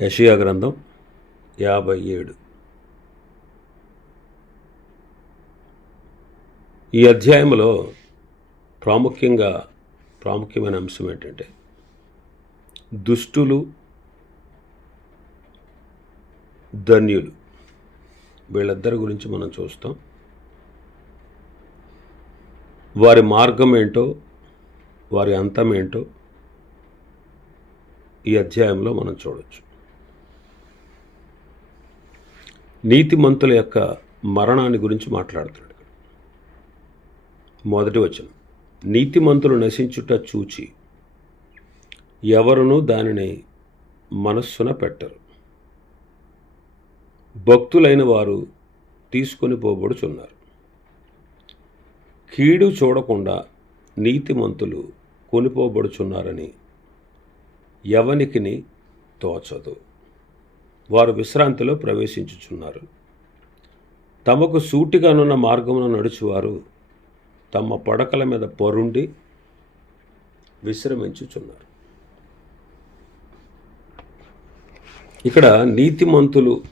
యషియా గ్రంథం యాభై ఏడు. ఈ అధ్యాయంలో ప్రాముఖ్యంగా ప్రాముఖ్యమైన అంశం ఏంటంటే దుష్టులు ధన్యులు వీళ్ళిద్దరి గురించి మనం చూస్తాం. వారి మార్గం ఏంటో వారి అంతం ఏంటో ఈ అధ్యాయంలో మనం చూడవచ్చు నీతిమంతుల యొక్క మరణాన్ని గురించి మాట్లాడుతున్నాడు మొదటి వచనం. నీతిమంతులు నశించుట చూచి ఎవరునూ దానిని మనస్సున పెట్టరు. భక్తులైన వారు తీసుకొని పోబడుచున్నారు. కీడు చూడకుండా నీతిమంతులు కొనిపోబడుచున్నారని ఎవనికిని తోచదు. వారు విశ్రాంతిలో ప్రవేశించుచున్నారు. తమకు సూటిగానున్న మార్గమును నడుచువారు తమ పడకల మీద పొరుండి విశ్రమించుచున్నారు. ఇక్కడ నీతిమంతులు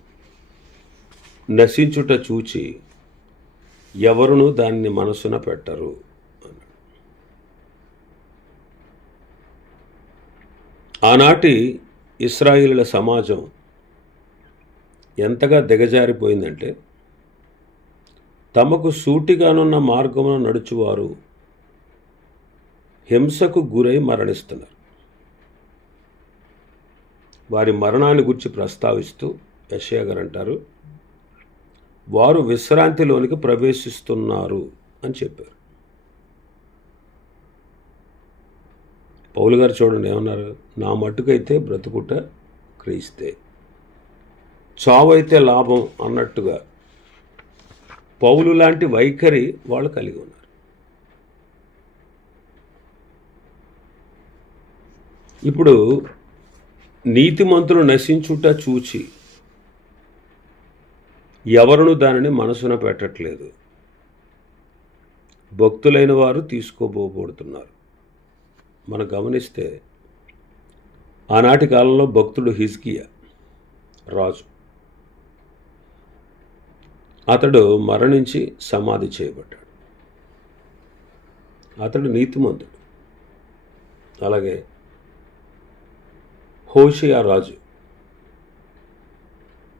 నశించుట చూచి ఎవరునూ దాన్ని మనసున పెట్టరు ఆనాటి ఇస్రాయిలుల సమాజం ఎంతగా దిగజారిపోయిందంటే తమకు సూటిగానున్న మార్గమును నడుచువారు హింసకు గురై మరణిస్తున్నారు. వారి మరణాన్ని గురించి ప్రస్తావిస్తూ యషయా గారు అంటారు వారు విశ్రాంతిలోనికి ప్రవేశిస్తున్నారు అని చెప్పారు. పౌలు గారు చూడండి ఏమన్నారు నా మట్టుకైతే బ్రతుకుట క్రీస్తే. చావైతే లాభం అన్నట్టుగా పౌలు లాంటి వైఖరి వాళ్ళు కలిగి ఉన్నారు. ఇప్పుడు నీతిమంతులు నశించుట చూచి ఎవరును దానిని మనసున పెట్టట్లేదు. భక్తులైన వారు తీసుకోబోబడుతున్నారు. మనం గమనిస్తే ఆనాటి కాలంలో భక్తుడు హిజ్కియా రాజు. అతడు మరణించి సమాధి చేయబడ్డాడు. అతడు నీతిమంతుడు. అలాగే హోషియా రాజు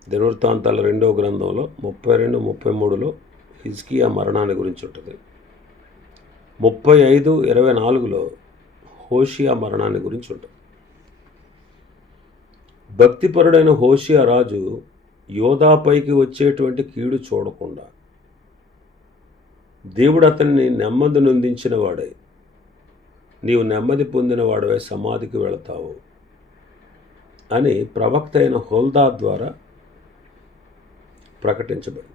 దినవృత్తాంతాల రెండవ గ్రంథంలో ముప్పై రెండు ముప్పై మూడులో హిజ్కియా మరణాన్ని గురించి ఉంటుంది. ముప్పై ఐదు ఇరవై నాలుగులో హోషియా మరణాన్ని గురించి ఉంటుంది. భక్తిపరుడైన హోషియా రాజు యోధాపైకి వచ్చేటువంటి కీడు చూడకుండా. దేవుడు అతన్ని నెమ్మది నొందించిన వాడే నీవు నెమ్మది పొందిన వాడవే సమాధికి వెళతావు అని ప్రవక్త అయిన హోల్దా ద్వారా ప్రకటించబడింది.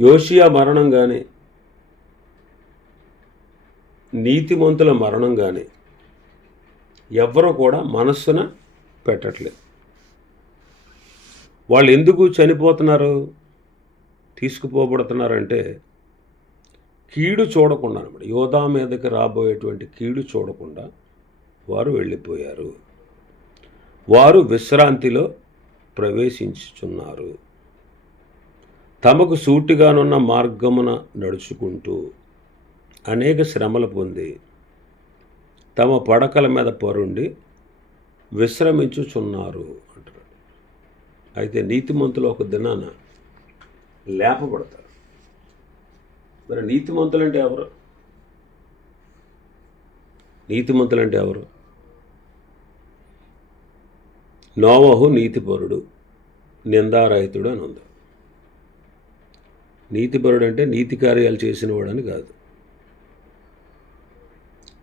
యోషియా మరణం కానీ నీతిమంతుల మరణం కానీ ఎవ్వరూ కూడా మనస్సున పెట్టట్లేదు. వాళ్ళు ఎందుకు చనిపోతున్నారు? తీసుకుపోబడుతున్నారంటే కీడు చూడకుండా అనమాట. యోధా మీదకి రాబోయేటువంటి కీడు చూడకుండా వారు వెళ్ళిపోయారు. వారు విశ్రాంతిలో ప్రవేశించుచున్నారు. తమకు సూటిగానున్న మార్గమున నడుచుకుంటూ అనేక శ్రమలు పొంది తమ పడకల మీద పరుండి విశ్రమించుచున్నారు అంటారు. అయితే నీతిమంతులు ఒక దినాన లేపబడతారు. మరి నీతిమంతులు అంటే ఎవరు? నీతిమంతులు అంటే ఎవరు? నోవహు నీతిపరుడు నిందారహితుడు అని ఉంది. నీతిపరుడు అంటే నీతి కార్యాలు చేసినవాడని కాదు.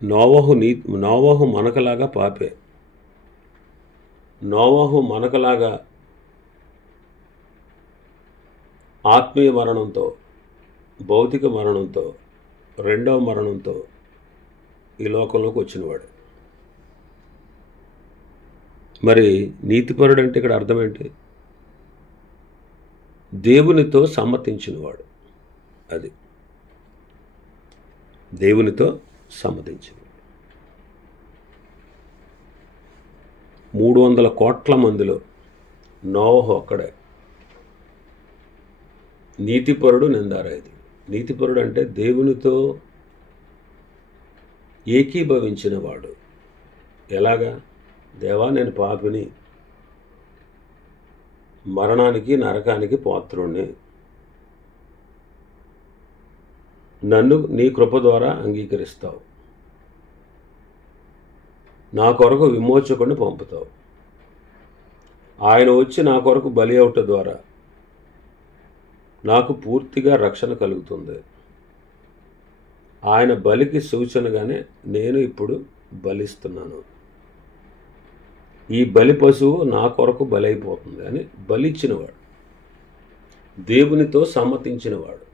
నోవహు నీ నోవహు మనకలాగా పాపే. నోవహు మనకలాగా ఆత్మీయ మరణంతో భౌతిక మరణంతో రెండవ మరణంతో ఈ లోకంలోకి వచ్చినవాడు. మరి నీతిపరుడు అంటే ఇక్కడ అర్థం ఏంటి దేవునితో సమ్మతించినవాడు అది. దేవునితో సమ్మతించినవాడు మూడు వందల కోట్ల మందిలో నోహో ఒక్కడే. నీతిపరుడు నిందారాయది నీతిపరుడు అంటే దేవునితో ఏకీభవించిన వాడు ఎలాగా? దేవా నేను పాపిని. మరణానికి నరకానికి పాత్రుణ్ణి. నన్ను నీ కృప ద్వారా అంగీకరిస్తావు. నా కొరకు విమోచకుడిని పంపుతావు. ఆయన వచ్చి నా కొరకు బలి అవుట ద్వారా నాకు పూర్తిగా రక్షణ కలుగుతుంది. ఆయన బలికి సూచనగానే నేను ఇప్పుడు బలిస్తున్నాను. ఈ బలి పశువు నా కొరకు బలైపోతుంది అని బలిచ్చినవాడు. దేవునితో సమ్మతించినవాడు.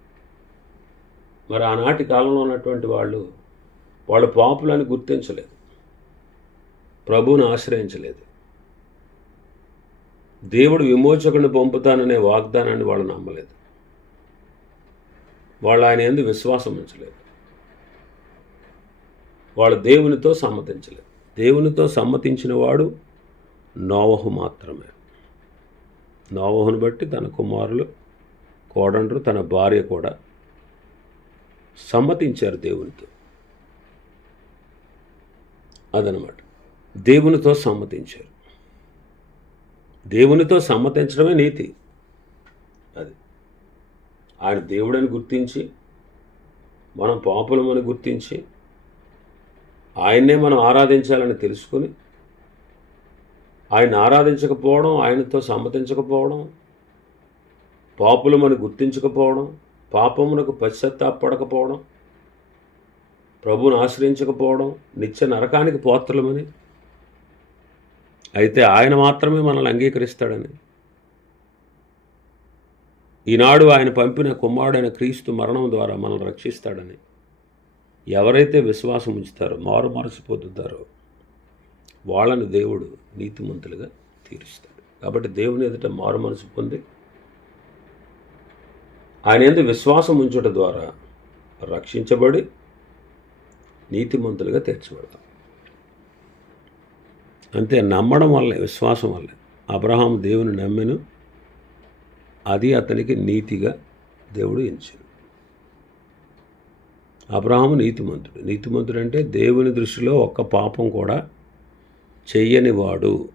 మరి ఆనాటి కాలంలో ఉన్నటువంటి వాళ్ళు వాళ్ళ పాపులని గుర్తించలేదు. ప్రభువుని ఆశ్రయించలేదు. దేవుడు విమోచకుని పంపుతాననే వాగ్దానాన్ని వాళ్ళు నమ్మలేదు. వాళ్ళు ఆయన ఎందుకు విశ్వాసం ఉంచలేదు. వాళ్ళు దేవునితో సమ్మతించలేదు. దేవునితో సమ్మతించిన వాడు నోవహు మాత్రమే. నోవహును బట్టి తన కుమారులు కోడండ్రు తన భార్య కూడా సమ్మతించారు దేవునితో అదనమాట. దేవునితో సమ్మతించారు. దేవునితో సమ్మతించడమే నీతి. అది. ఆయన దేవుడని గుర్తించి మనం పాపులమని గుర్తించి ఆయన్నే మనం ఆరాధించాలని తెలుసుకొని ఆయన ఆరాధించకపోవడం ఆయనతో సమ్మతించకపోవడం పాపులమని గుర్తించకపోవడం పాపమునకు పశ్చత్తాపడకపోవడం ప్రభువును ఆశ్రయించకపోవడం నిత్య నరకానికి పోత్రలమని అయితే ఆయన మాత్రమే మనల్ని అంగీకరిస్తాడని. ఈనాడు ఆయన పంపిన కుమారుడైన క్రీస్తు మరణం ద్వారా మనల్ని రక్షిస్తాడని. ఎవరైతే విశ్వాసం ఉంచుతారో మారు మరచిపోతుంటారో వాళ్ళని దేవుడు నీతిమంతులుగా తీరుస్తాడు. కాబట్టి దేవుని ఎదుట మారు మనసు పొంది ఆయన ఎందు విశ్వాసం ఉంచుట ద్వారా రక్షించబడి నీతిమంతులుగా తీర్చబడతాం. అంతే నమ్మడం వల్లే విశ్వాసం వల్లే. అబ్రహాం దేవుని నమ్మెను. అది అతనికి నీతిగా దేవుడు ఎంచాడు అబ్రహాము నీతిమంతుడు. నీతిమంతుడు అంటే దేవుని దృష్టిలో ఒక్క పాపం కూడా చెయ్యని వాడు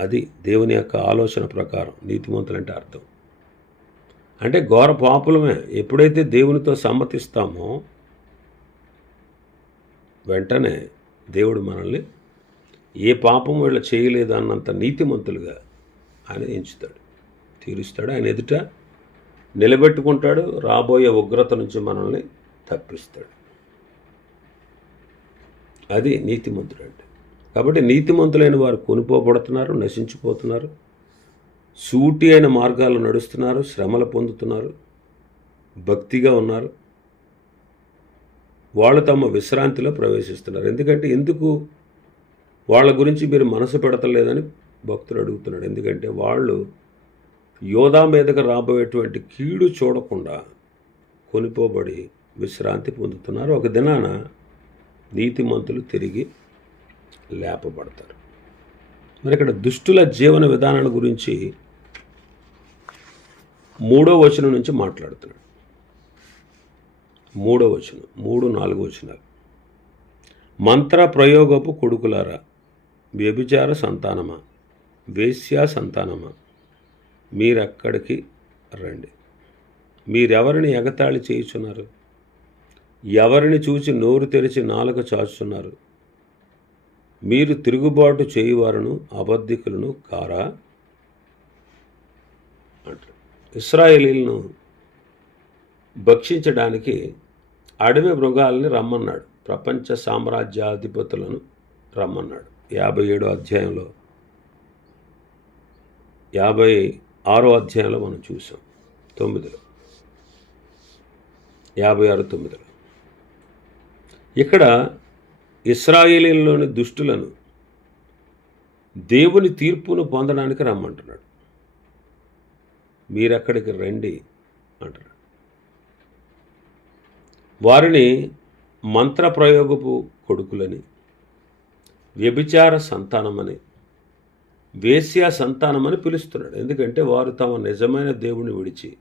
అది దేవుని యొక్క ఆలోచన ప్రకారం నీతిమంతులు అంటే అర్థం. అంటే ఘోర పాపులమే. ఎప్పుడైతే దేవునితో సమ్మతిస్తామో వెంటనే దేవుడు మనల్ని ఏ పాపం వీళ్ళ చేయలేదు అన్నంత నీతిమంతులుగా ఆయన ఎంచుతాడు. తీరుస్తాడు. ఆయన ఎదుట నిలబెట్టుకుంటాడు. రాబోయే ఉగ్రత నుంచి మనల్ని తప్పిస్తాడు. అది నీతిమంతుడు అంటే కాబట్టి నీతిమంతులైన వారు కొనిపోబడుతున్నారు నశించిపోతున్నారు. సూటి అయిన మార్గాలు నడుస్తున్నారు శ్రమలు పొందుతున్నారు భక్తిగా ఉన్నారు. వాళ్ళు తమ విశ్రాంతిలో ప్రవేశిస్తున్నారు. ఎందుకంటే ఎందుకు వాళ్ళ గురించి మీరు మనసు పెడతలేదని భక్తుడు అడుగుతున్నాడు ఎందుకంటే వాళ్ళు యోధా మీదకు రాబోయేటువంటి కీడు చూడకుండా కొనిపోబడి విశ్రాంతి పొందుతున్నారు. ఒక దినాన నీతిమంతులు తిరిగి లేపబడతారు. మరి ఇక్కడ దుష్టుల జీవన విధానాల గురించి మూడో వచనం నుంచి మాట్లాడుతున్నాడు. మూడో వచనం మూడు నాలుగు వచనాలు. మంత్ర ప్రయోగపు కొడుకులారా వ్యభిచార సంతానమా? వేశ్యా సంతానమా? మీరక్కడికి రండి. మీరెవరిని ఎగతాళి చేయుచున్నారు? ఎవరిని చూచి నోరు తెరిచి నాలుక చాచుతున్నారు మీరు తిరుగుబాటు చేయువారును అబద్ధికులను కారా? అంటారు. ఇస్రాయేలీలను భక్షించడానికి అడవి మృగాల్ని రమ్మన్నాడు. ప్రపంచ సామ్రాజ్యాధిపతులను రమ్మన్నాడు. యాభై ఏడో అధ్యాయంలో యాభై ఆరో అధ్యాయంలో మనం చూసాం తొమ్మిదిలో. యాభై ఆరు తొమ్మిదిలో. ఇక్కడ ఇస్రాయేలీలోని దుష్టులను దేవుని తీర్పును పొందడానికి రమ్మంటున్నాడు. మీరక్కడికి రండి అంటున్నాడు. వారిని మంత్రప్రయోగపు కొడుకులని వ్యభిచార సంతానమని వేశ్య సంతానమని పిలుస్తున్నాడు. ఎందుకంటే వారు తమ నిజమైన దేవుని విడిచి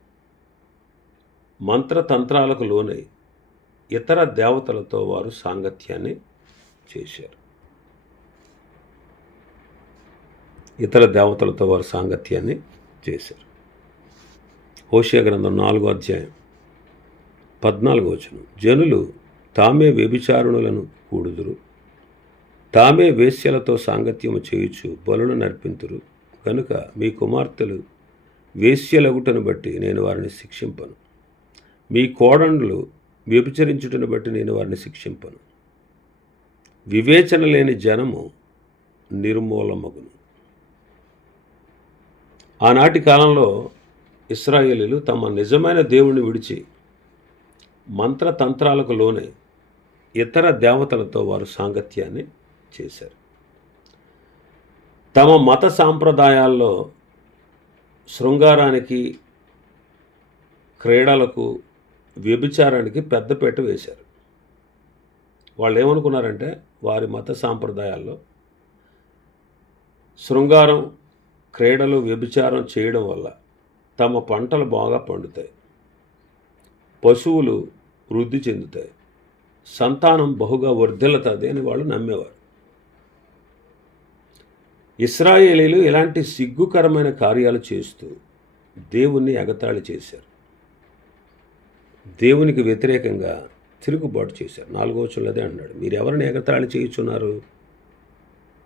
మంత్రతంత్రాలకు లోనై ఇతర దేవతలతో వారు సాంగత్యాన్ని చేశారు. ఇతర దేవతలతో వారు సాంగత్యాన్ని చేశారు. హోషియా గ్రంథం నాలుగో అధ్యాయం పద్నాలుగో వచనం. జనులు తామే వ్యభిచారుణులను కూడుదురు. తామే వేశ్యలతో సాంగత్యము చేయుచు బలులు నర్పింతురు. కనుక మీ కుమార్తెలు వేశ్యలగుటను బట్టి నేను వారిని శిక్షింపను. మీ కోడండ్లు వ్యభిచరించుటను బట్టి నేను వారిని శిక్షింపను. వివేచన లేని జనము నిర్మూలమగును. ఆనాటి కాలంలో ఇస్రాయేలీలు తమ నిజమైన దేవుని విడిచి మంత్రతంత్రాలకు లోనే ఇతర దేవతలతో వారు సాంగత్యాన్ని చేశారు. తమ మత సాంప్రదాయాల్లో శృంగారానికి క్రీడలకు వ్యభిచారానికి పెద్దపీట వేశారు. వాళ్ళు ఏమనుకున్నారంటే వారి మత సాంప్రదాయాల్లో శృంగారం క్రీడలు వ్యభిచారం చేయడం వల్ల తమ పంటలు బాగా పండుతాయి. పశువులు వృద్ధి చెందుతాయి. సంతానం బహుగా వర్ధిల్లుతుంది అని వాళ్ళు నమ్మేవారు. ఇస్రాయేలీలు ఇలాంటి సిగ్గుకరమైన కార్యాలు చేస్తూ దేవుణ్ణి ఎగతాళి చేశారు. దేవునికి వ్యతిరేకంగా తిరుగుబాటు చేశారు. నాలుగో అదే అన్నాడు మీరు ఎవరిని ఎగతాళి చేయుచున్నారు?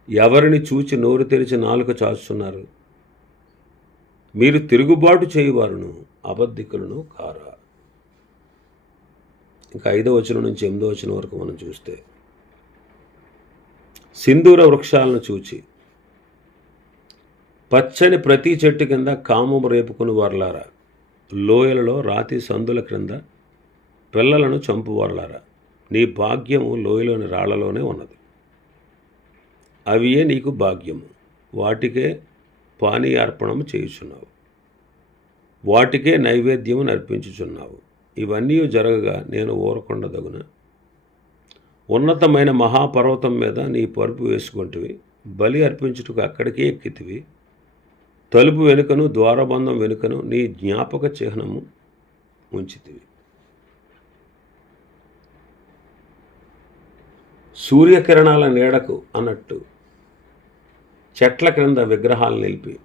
ఎవరిని చూచి నోరు తెరిచి నాలుక చాచుతున్నారు మీరు తిరుగుబాటు చేయువారును అబద్ధికులను కారా? ఇంకా ఐదో వచనం నుంచి ఎనిమిదో వచనం వరకు మనం చూస్తే సింధూర వృక్షాలను చూచి పచ్చని ప్రతి చెట్టు కింద కామం రేపుకుని వర్లారా. లోయలలో రాతి సందుల క్రింద పిల్లలను చంపువర్లారా. నీ భాగ్యము లోయలోని రాళ్ళలోనే ఉన్నది. అవియే నీకు భాగ్యము. వాటికే పానీయార్పణము చేయుచున్నావు. వాటికే నైవేద్యము నర్పించుచున్నావు. ఇవన్నీ జరగగా నేను ఊరకుండదగున ఉన్నతమైన మహాపర్వతం మీద నీ పరుపు వేసుకుంటువి. బలి అర్పించుటకు అక్కడికే ఎక్కితివి. తలుపు వెనుకను ద్వారబంధం వెనుకను నీ జ్ఞాపక చిహ్నము ఉంచితివి. సూర్యకిరణాల నీడకు అన్నట్టు చెట్ల క్రింద విగ్రహాలు నిలిపి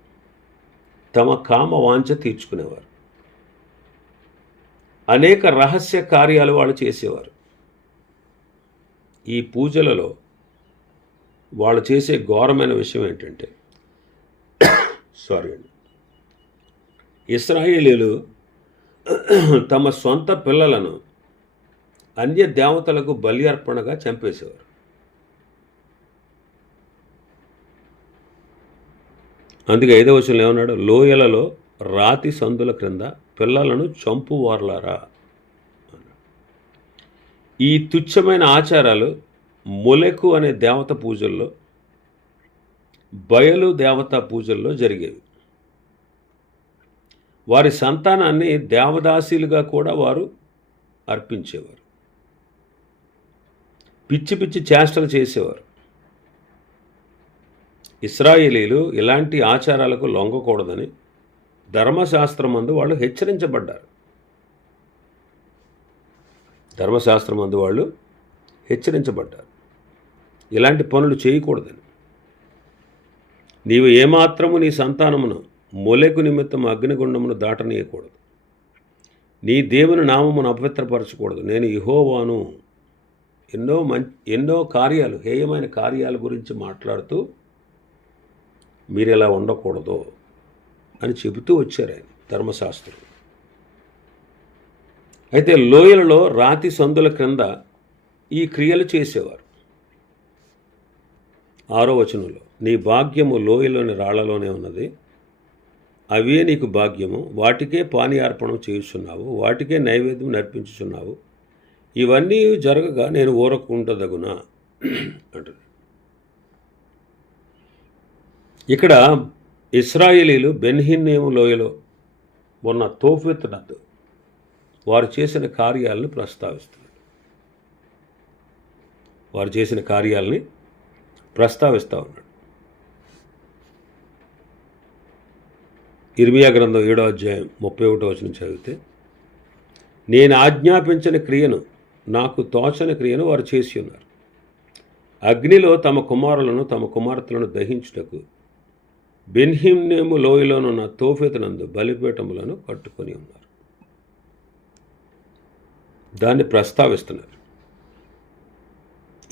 తమ కామ వాంఛ తీర్చుకునేవారు. అనేక రహస్య కార్యాలు వాళ్ళు చేసేవారు. ఈ పూజలలో వాళ్ళు చేసే ఘోరమైన విషయం ఏంటంటే సారీ అండి. ఇస్రాయేలీలు తమ సొంత పిల్లలను అన్య దేవతలకు బలి అర్పణగా చంపేసేవారు. అందుకే ఐదవ వచనంలో ఏమన్నాడు? లోయలలో రాతి సందుల క్రింద పిల్లలను చంపువార్లారా? ఈ తుచ్చమైన ఆచారాలు మొలెకు అనే దేవత పూజల్లో బయలు దేవతా పూజల్లో జరిగేవి. వారి సంతానాన్ని దేవదాసీలుగా కూడా వారు అర్పించేవారు. పిచ్చి పిచ్చి చేష్టలు చేసేవారు. ఇస్రాయేలీలు ఇలాంటి ఆచారాలకు లొంగకూడదని ధర్మశాస్త్రం అందు వాళ్ళు హెచ్చరించబడ్డారు. ధర్మశాస్త్రం అందు వాళ్ళు హెచ్చరించబడ్డారు. ఇలాంటి పనులు చేయకూడదని. నీవు ఏమాత్రము నీ సంతానమును మొలెకు నిమిత్తం అగ్నిగుండమును దాటనీయకూడదు. నీ దేవుని నామమును అపవిత్రపరచకూడదు. నేను ఇహోవాను ఎన్నో మం ఎన్నో కార్యాలు హేయమైన కార్యాల గురించి మాట్లాడుతూ మీరు ఇలా ఉండకూడదు అని చెబుతూ వచ్చారు ఆయన ధర్మశాస్త్రం అయితే లోయలలో రాతి సందుల క్రింద ఈ క్రియలు చేసేవారు. ఆరో వచనంలో నీ భాగ్యము లోయలోని రాళ్ళలోనే ఉన్నది. అవే నీకు భాగ్యము. వాటికే పానీయార్పణం చేయుచున్నావు. వాటికే నైవేద్యం నర్పించుచున్నావు. ఇవన్నీ జరగగా నేను ఊరకుండదగునా అంటుంది. ఇక్కడ ఇస్రాయేలీలు బెన్హిన్నేము లోయలో ఉన్న తోఫెత్తునద్దు వారు చేసిన కార్యాలను ప్రస్తావిస్తున్నారు వారు చేసిన కార్యాలని ప్రస్తావిస్తూ ఉన్నాడు. ఇర్మియా గ్రంథం ఏడో అధ్యాయం ముప్పై ఒకటో వచ్చిన చదివితే నేను ఆజ్ఞాపించిన క్రియను నాకు తోచని క్రియను వారు చేసి ఉన్నారు. అగ్నిలో తమ కుమారులను తమ కుమార్తెలను దహించుటకు బెన్హిమ్నేము లోయలోనున్న తోఫెతునందు బలిపీఠములను కట్టుకొని ఉన్నారు. దాన్ని ప్రస్తావిస్తున్నారు.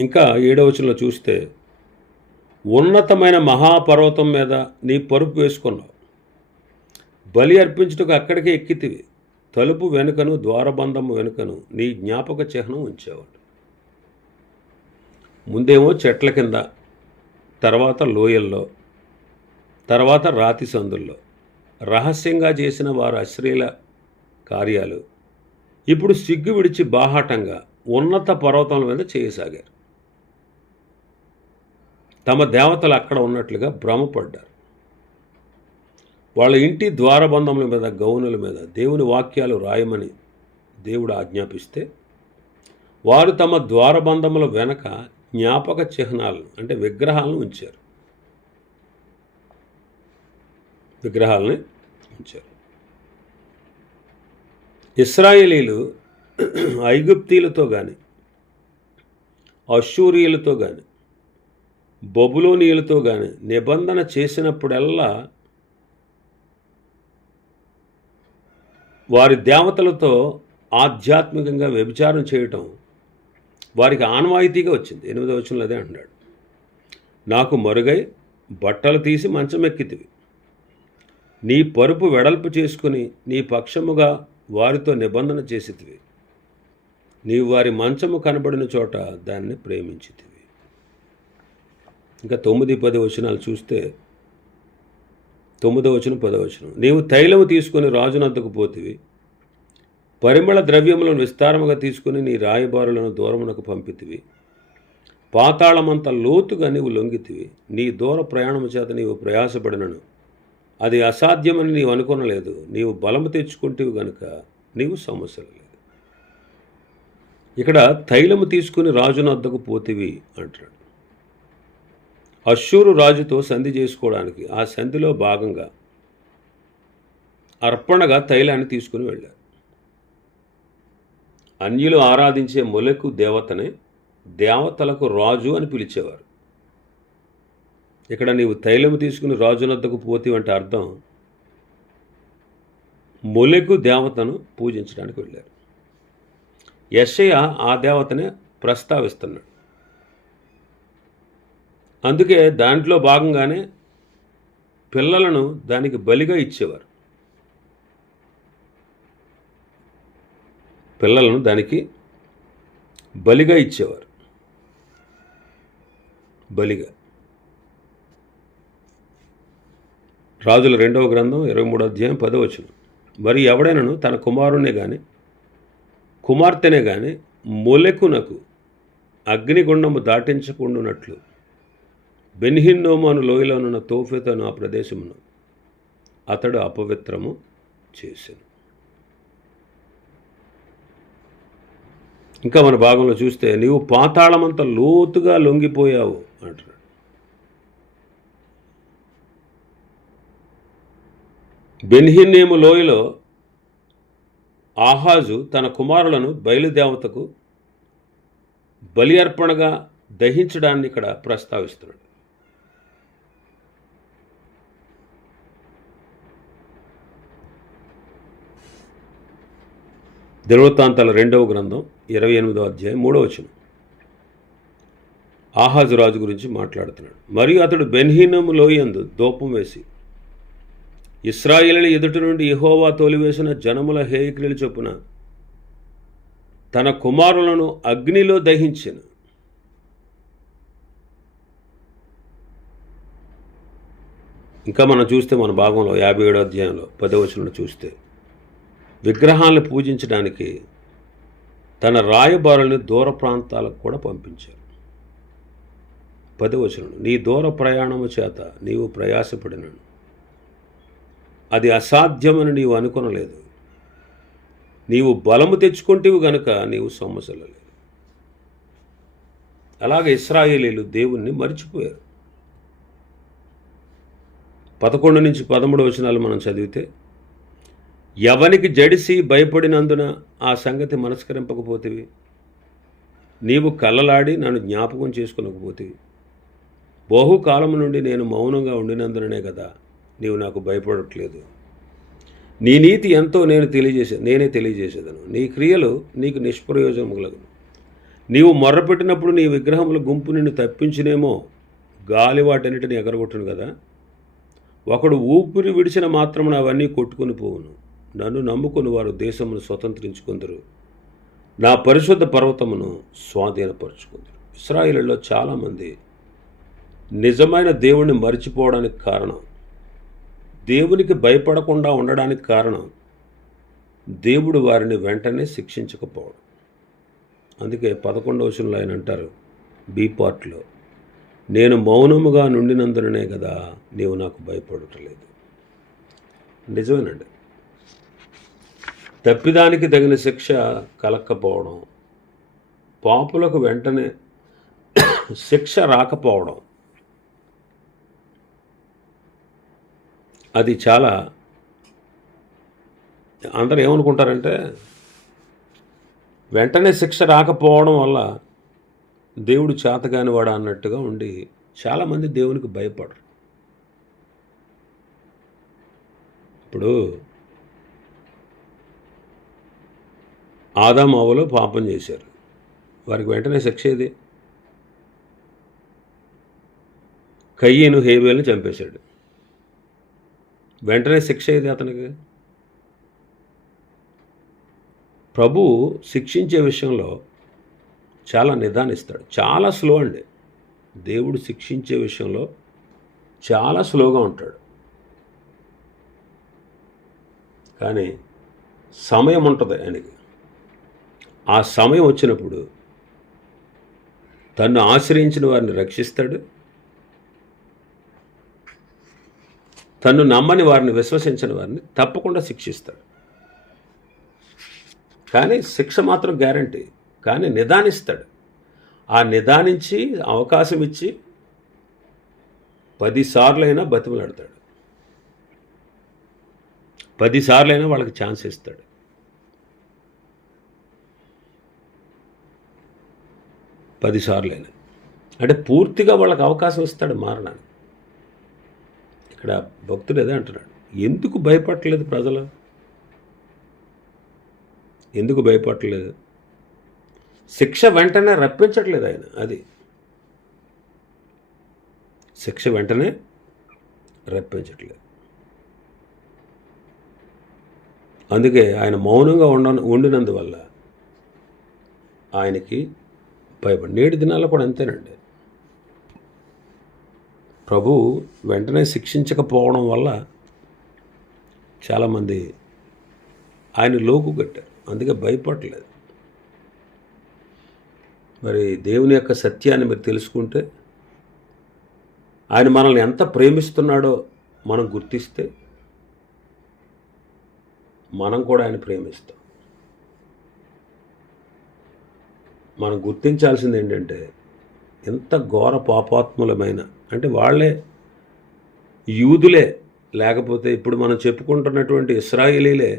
ఇంకా ఏడవచనంలో చూస్తే ఉన్నతమైన మహాపర్వతం మీద నీ పరుపు వేసుకున్నావు. బలి అర్పించుటకు అక్కడికే ఎక్కితివి. తలుపు వెనుకను ద్వారబంధము వెనుకను నీ జ్ఞాపక చిహ్నం ఉంచేవాడు. ముందేమో చెట్ల కింద తర్వాత లోయల్లో తర్వాత రాతి సందుల్లో. రహస్యంగా చేసిన వారు అశ్రీల కార్యాలు. ఇప్పుడు సిగ్గు విడిచి బాహాటంగా ఉన్నత పర్వతముల మీద చేయసాగారు. తమ దేవతలు అక్కడ ఉన్నట్లుగా భ్రమపడ్డారు. వాళ్ళ ఇంటి ద్వారబంధముల మీద గౌనుల మీద దేవుని వాక్యాలు రాయమని దేవుడు ఆజ్ఞాపిస్తే వారు తమ ద్వారబంధముల వెనక జ్ఞాపక చిహ్నాలను అంటే విగ్రహాలను ఉంచారు. విగ్రహాలని ఉంచారు. ఇస్రాయేలీలు ఐగుప్తీలతో కానీ అశూరియులతో కానీ బొబులోనియులతో కానీ నిబంధన చేసినప్పుడల్లా వారి దేవతలతో ఆధ్యాత్మికంగా వ్యభిచారం చేయటం వారికి ఆనవాయితీగా వచ్చింది. ఎనిమిదో వచనంలో అదే అంటున్నాడు నాకు మరుగై బట్టలు తీసి మంచం ఎక్కితివి. నీ పరుపు వెడల్పు చేసుకుని నీ పక్షముగా వారితో నిబంధన చేసితివి. నీవు వారి మంచము కనబడిన చోట దాన్ని ప్రేమించితివి. ఇంకా తొమ్మిది పది వచనాలు చూస్తే తొమ్మిదో వచనం నీవు తైలము తీసుకొని రాజునంతకు పోతివి. పరిమళ ద్రవ్యములను విస్తారముగా తీసుకుని నీ రాయబారులను దూరమునకు పంపితివి. పాతాళమంత లోతుగా నీవు లొంగితివి. నీ దూర ప్రయాణము చేత నీవు ప్రయాసపడినను. అది అసాధ్యమని నీవు అనుకోనలేదు. నీవు బలము తెచ్చుకుంటేవి గనుక నీవు సమస్యలు లేదు ఇక్కడ తైలము తీసుకుని రాజునద్దకు పోతివి అంటాడు. అశ్షూరు రాజుతో సంధి చేసుకోవడానికి ఆ సంధిలో భాగంగా అర్పణగా తైలాన్ని తీసుకుని వెళ్ళారు. అన్యులు ఆరాధించే మొలకు దేవతనే దేవతలకు రాజు అని పిలిచేవారు. ఇక్కడ నీవు తైలము తీసుకుని రాజునద్దకు పోతివంటే అర్థం మొలకు దేవతను పూజించడానికి వెళ్ళారు. యశయ ఆ దేవతనే ప్రస్తావిస్తున్నాడు. అందుకే దాంట్లో భాగంగానే పిల్లలను దానికి బలిగా ఇచ్చేవారు. పిల్లలను దానికి బలిగా ఇచ్చేవారు. బలిగా. రాజుల రెండవ గ్రంథం ఇరవై మూడో అధ్యాయం పదవచనం మరి ఎవడైనాను తన కుమారుణ్ణే కానీ కుమార్తెనే కానీ మొలెకునకు అగ్నిగుండము దాటించకుండానట్లు బెన్హిన్నోమాను లోయలోనున్న తోఫెతను ఆ ప్రదేశమును అతడు అపవిత్రము చేశాను ఇంకా మన భాగంలో చూస్తే నీవు పాతాళమంత లోతుగా లొంగిపోయావు అంటున్నాడు. బెన్హిన్నేము లోయలో ఆహాజు తన కుమారులను బయలుదేవతకు బలి అర్పణగా దహించడాన్ని ఇక్కడ ప్రస్తావిస్తున్నాడు. దినవృత్తాంతాల రెండవ గ్రంథం ఇరవై ఎనిమిదో అధ్యాయం మూడవ వచనం. ఆహాజు రాజు గురించి మాట్లాడుతున్నాడు. మరియు అతడు బెన్హీనము లోయందు దోపం వేసి ఇస్రాయేలీల ఎదుటి నుండి యెహోవా తోలివేసిన జనముల హేయక్రియలు చొప్పున తన కుమారులను అగ్నిలో దహించిన. ఇంకా మనం చూస్తే మన భాగంలో యాభై ఏడో అధ్యాయంలో పదవచనంలో చూస్తే విగ్రహాలను పూజించడానికి తన రాయబారులను దూర ప్రాంతాలకు కూడా పంపించారు. పదవచనం నీ దూర ప్రయాణము చేత నీవు ప్రయాసపడినను. అది అసాధ్యమని నీవు అనుకొనలేదు. నీవు బలము తెచ్చుకుంటేవి గనుక నీవు సొమ్మసలలేదు అలాగే ఇస్రాయేలీలు దేవుణ్ణి మర్చిపోయారు. పదకొండు నుంచి పదమూడు వచనాలు మనం చదివితే ఎవనికి జడిసి భయపడినందున ఆ సంగతి మనస్కరింపకపోతేవి? నీవు కళ్ళలాడి నన్ను జ్ఞాపకం చేసుకునకపోతేవి. బహుకాలం నుండి నేను మౌనంగా ఉండినందుననే కదా నీవు నాకు భయపడట్లేదు. నీ నీతి ఎంతో నేను తెలియజేసే నేనే తెలియజేసేదను. నీ క్రియలు నీకు నిష్ప్రయోజనములగను నీవు మొర్రపెట్టినప్పుడు నీ విగ్రహముల గుంపు నిన్ను తప్పించినేమో గాలి వాటన్నిటిని ఎగరగొట్టును కదా ఒకడు ఊపిరి విడిచిన మాత్రమున అవన్నీ కొట్టుకుని పోవును. నన్ను నమ్ముకుని వారు దేశమును స్వతంత్రించుకుందరు. నా పరిశుద్ధ పర్వతమును స్వాధీనపరుచుకుందరు. ఇస్రాయిల్లో చాలామంది నిజమైన దేవుణ్ణి మరిచిపోవడానికి కారణం దేవునికి భయపడకుండా ఉండడానికి కారణం దేవుడు వారిని వెంటనే శిక్షించకపోవడం. అందుకే పదకొండవ వచనంలో ఆయన అంటారు బీ పార్ట్లో నేను మౌనముగా నుండినందుననే కదా నీవు నాకు భయపడటలేదు. నిజమేనండి. తప్పిదానికి తగిన శిక్ష కలక్కపోవడం పాపులకు వెంటనే శిక్ష రాకపోవడం అది చాలా అందరూ ఏమనుకుంటారంటే వెంటనే శిక్ష రాకపోవడం వల్ల దేవుడు చేతగాని వాడు అన్నట్టుగా ఉండి చాలామంది దేవునికి భయపడరు. ఇప్పుడు ఆదామావలో పాపం చేశారు. వారికి వెంటనే శిక్ష ఇది కయ్యను హేబేల్ని చంపేశాడు. వెంటనే శిక్ష ఇది అతనికి? ప్రభు శిక్షించే విషయంలో చాలా నిదానిస్తాడు. చాలా స్లో అండి. దేవుడు శిక్షించే విషయంలో చాలా స్లోగా ఉంటాడు. కానీ సమయం ఉంటుంది ఆయనకి. ఆ సమయం వచ్చినప్పుడు తన్ను ఆశ్రయించిన వారిని రక్షిస్తాడు. తన్ను నమ్మని వారిని విశ్వసించిన వారిని తప్పకుండా శిక్షిస్తాడు. కానీ శిక్ష మాత్రం గ్యారంటీ కానీ నిదానిస్తాడు. ఆ నిదానించి అవకాశం ఇచ్చి పదిసార్లైనా బతిమలాడతాడు. పదిసార్లైనా వాళ్ళకి ఛాన్స్ ఇస్తాడు. పదిసార్లు అయినా అంటే పూర్తిగా వాళ్ళకి అవకాశం ఇస్తాడు మారడానికి ఇక్కడ భక్తుడు అదే అంటున్నాడు. ఎందుకు భయపడట్లేదు ప్రజలు? ఎందుకు భయపడలేదు శిక్ష వెంటనే రప్పించట్లేదు ఆయన అది. శిక్ష వెంటనే రప్పించట్లేదు. అందుకే ఆయన మౌనంగా ఉండ ఉండినందువల్ల ఆయనకి భయపడి నేటి దినాల్లో కూడా అంతేనండి. ప్రభు వెంటనే శిక్షించకపోవడం వల్ల చాలామంది ఆయన లోకు కట్టారు. అందుకే భయపడలేదు. మరి దేవుని యొక్క సత్యాన్ని మీరు తెలుసుకుంటే ఆయన మనల్ని ఎంత ప్రేమిస్తున్నాడో మనం గుర్తిస్తే మనం కూడా ఆయన ప్రేమిస్తాం. మనం గుర్తించాల్సింది ఏంటంటే ఎంత ఘోర పాపాత్ములమైన అంటే వాళ్ళే యూదులే లేకపోతే ఇప్పుడు మనం చెప్పుకుంటున్నటువంటి ఇస్రాయిలీలే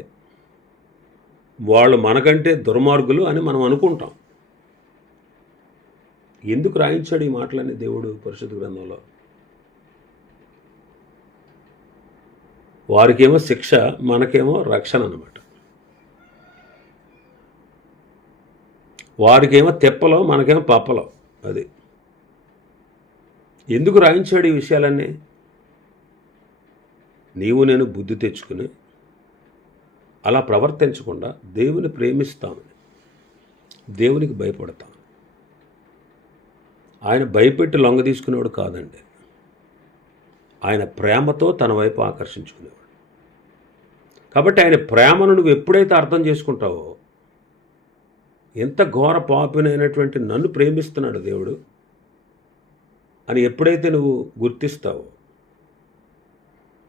వాళ్ళు మనకంటే దుర్మార్గులు అని మనం అనుకుంటాం. ఎందుకు రాయించాడు ఈ మాటలన్నీ దేవుడు పరిశుద్ధ గ్రంథంలో? వారికేమో శిక్ష మనకేమో రక్షణ అన్నమాట. వారికేమో తెప్పలో మనకేమో పప్పలో. అది. ఎందుకు రాయించాడు ఈ విషయాలన్నీ? నీవు నేను బుద్ధి తెచ్చుకుని అలా ప్రవర్తించకుండా దేవుని ప్రేమిస్తామని దేవునికి భయపడతాం ఆయన భయపెట్టి లొంగ తీసుకునేవాడు కాదండి. ఆయన ప్రేమతో తన వైపు ఆకర్షించుకునేవాడు. కాబట్టి ఆయన ప్రేమను నువ్వు ఎప్పుడైతే అర్థం చేసుకుంటావో ఎంత ఘోర పాపినైనటువంటి నన్ను ప్రేమిస్తున్నాడు దేవుడు అని ఎప్పుడైతే నువ్వు గుర్తిస్తావో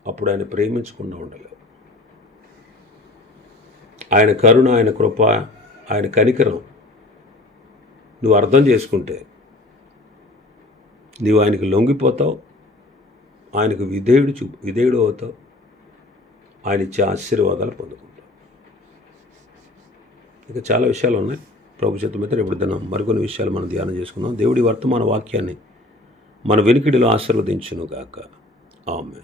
అప్పుడు ఆయన ప్రేమించకుండా ఉండలేవు. ఆయన కరుణ ఆయన కృప ఆయన కనికరం నువ్వు అర్థం చేసుకుంటే నీవు ఆయనకు లొంగిపోతావు ఆయనకు విధేయుడు చూ విధేయుడు అవుతావు ఆయన ఇచ్చే ఆశీర్వాదాలు పొందుకుంటావు. ఇక చాలా విషయాలు ఉన్నాయి. ప్రభు చేత మీద రేపు దినం మరికొన్ని విషయాలు మనం ధ్యానం చేసుకుందాం. దేవుడి వర్తమాన వాక్యాన్ని మన వెనుకిడిలో ఆశీర్వదించును గాక ఆమె